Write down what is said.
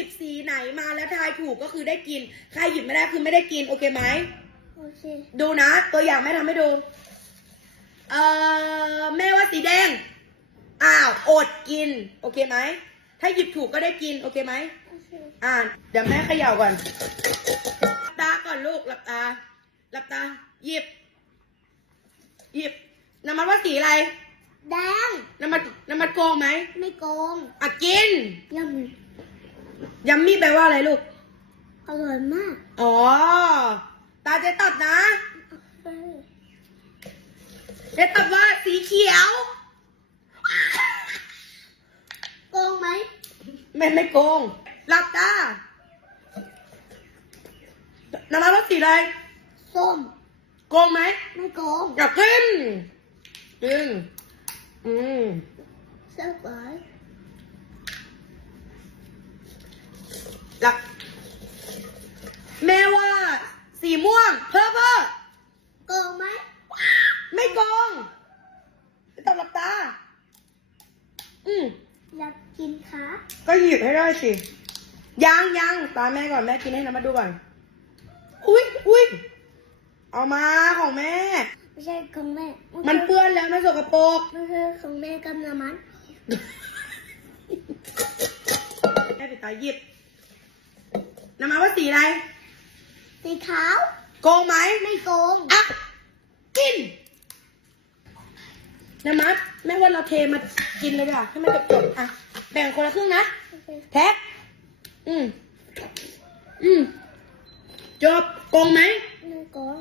ยิบสีไหนมาแล้วทายถูกก็คือได้กินใครหยิบไม่ได้คือไม่ได้กินโอเคไหมโอเคดูนะตัวอย่างแม่ทำให้ดูแม่ว่าสีแดงอ้าวอดกินโอเคไหมถ้าหยิบถูกก็ได้กินโอเคไหมโอเคเดี๋ยวแม่เขย่าก่อนหลับตาก่อนลูกหลับตาหลับตาหยิบน้ำมันว่าสีอะไรแดงน้ำมันโกงไหมไม่โกงกินยยัมมี่แปลว่าอะไรลูกำอร่อยมาก อ๋อตาเจ๊ตับนะเจ๊ตับว่าสีเขียวโกงไหมไม่โกงหลับตาน้ำมันว่าสีอะไรส้มโกงไหมไม่โกงอยากกินเสักหน่อยหลับแม่ว่าสีม่วงเพ้อโกงไหมไม่โกงต้องหลับตาอยากกินคะก็หยิบให้ได้สิยังตาแม่ก่อนแม่กินให้น้ำมาดูก่อนอุ้ยเอามาของแม่ไม่ใช่ของแม่มันเปื้อนแล้วมันสกปรกไม่ใช่ของแม่กับน้ำมันแม่ปิดตาหยิบน้ำมันว่าสีอะไรสีขาวโกงไหมไม่โกงกินน้ำมันแม่ว่าเราเทมากินเลยดีกว่าให้มันจบแบ่งคนละครึ่งนะแท็กจบโกงไหมไม่โกง